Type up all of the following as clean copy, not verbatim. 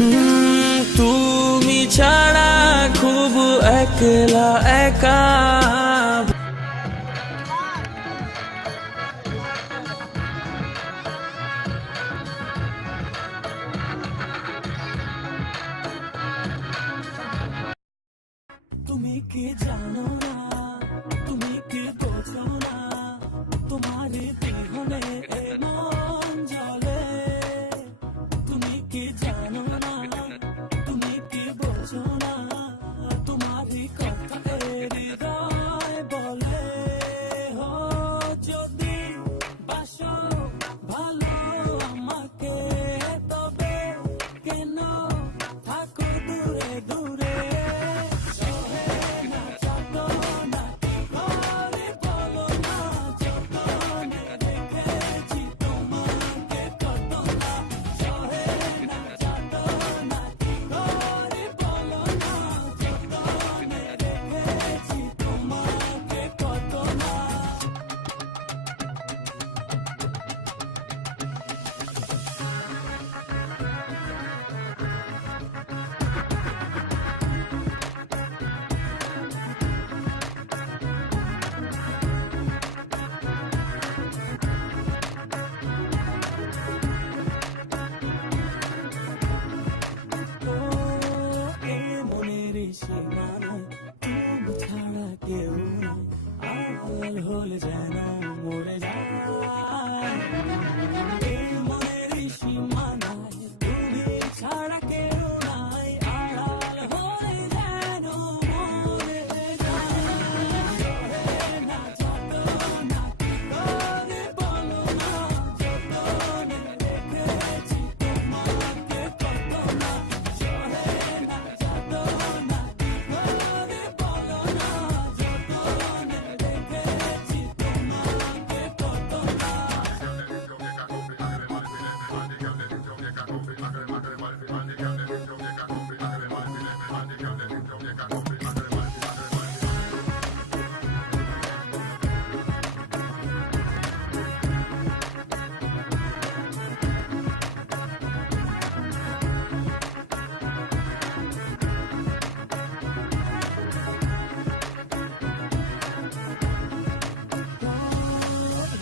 তুমি ছাড়া খুব একলা একা। তুমি কি জানো না, তুমি কি বোঝো না, তোমার বিহনে এ মন জ্বলে। তুমি কি জানো না, তুমি কি বোঝো না, তোমার কথা হৃদয় বলে। হো যদি বাসো ভালো আমাকে, তবে কেন থাকো দূরে দূরে। তুমি ছাড়া কেউ নাই, আড়াল হলে যেন মরে যায়। এই মনের সীমানায় তুমি ছাড়া কেউ নাই, আড়াল হলে যেন মরে যায়। না যত না কি করে বলো না, যতনে রেখেছি তোমাকে কত না। সহে না যত না কি করে বলো না, যতনে রেখেছি তোমাকে কত না।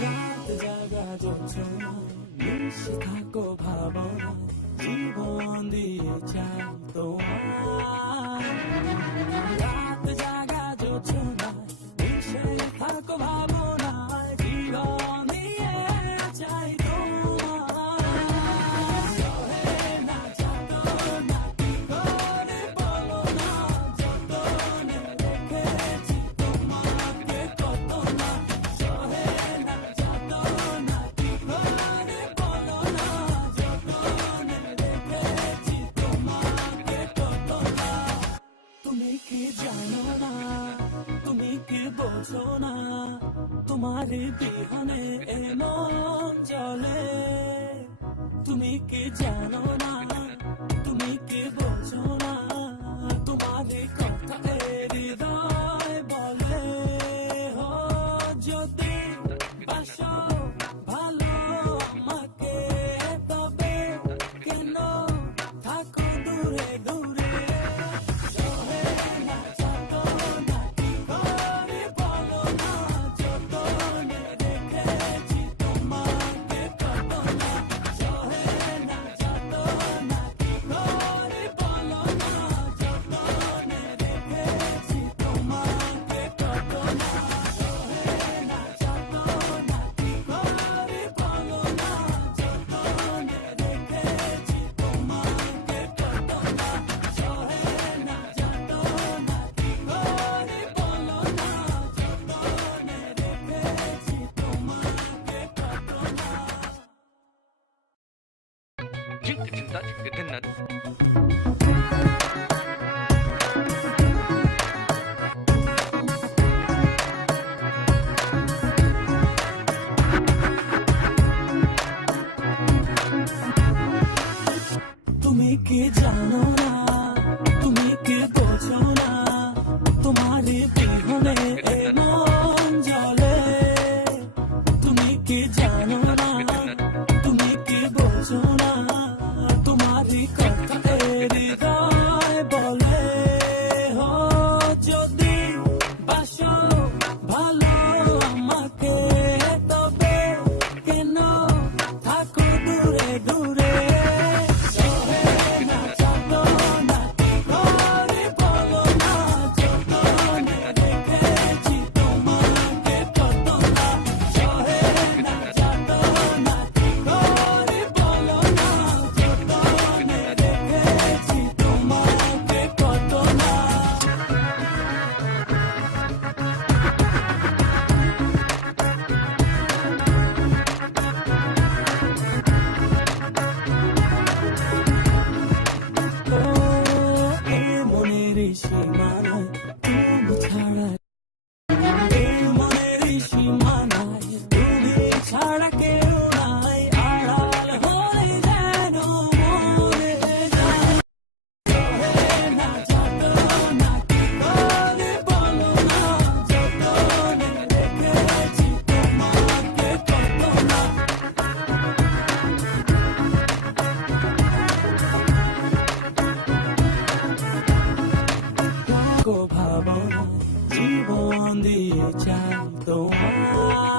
রাত জাগা যোজনা, মিশে থাকো ভাবনা, জীবন দিয়ে চাই তোমার। রাত জাগা যোজনা, মিশে থাকো ভাবনা, জীবন দিয়ে চাই তোমার। সহে না যত না কি করে বলো না, যতনে রেখেছি তোমাকে কত না। সহে না যত না কি করে বলো না, যতনে রেখেছি তোমাকে কত না। তুমি কি জানো না, তুমি কি বোঝো না, তোমার বিহনে এ মন জ্বলে। তুমি কি জানো না, তুমি কি বোঝো না, তোমার কথা হৃদয় বলে। হো যদি বাসো ভালো আমাকে, তবে কেন থাকো দূরে দূরে। সহে না যত না কি করে বলো না, যতনে রেখেছি তোমাকে কত না। সহে না যত না কি করে বলো না, যতনে রেখেছি তোমাকে কত না। সহে না যত না কি করে বলো না, যতনে রেখেছি তোমাকে কত না। সহে না যত না কি করে বলো না, যতনে রেখেছি তোমাকে কত না। তুমি কি জানো না, তুমি কি বোঝো না, তোমার বিহনে এ মন জ্বলে। তুমি কি জানো না, তুমি কি বোঝো না, তোমার কথা ভাবনা জীবন দিয়ে চাই তোমার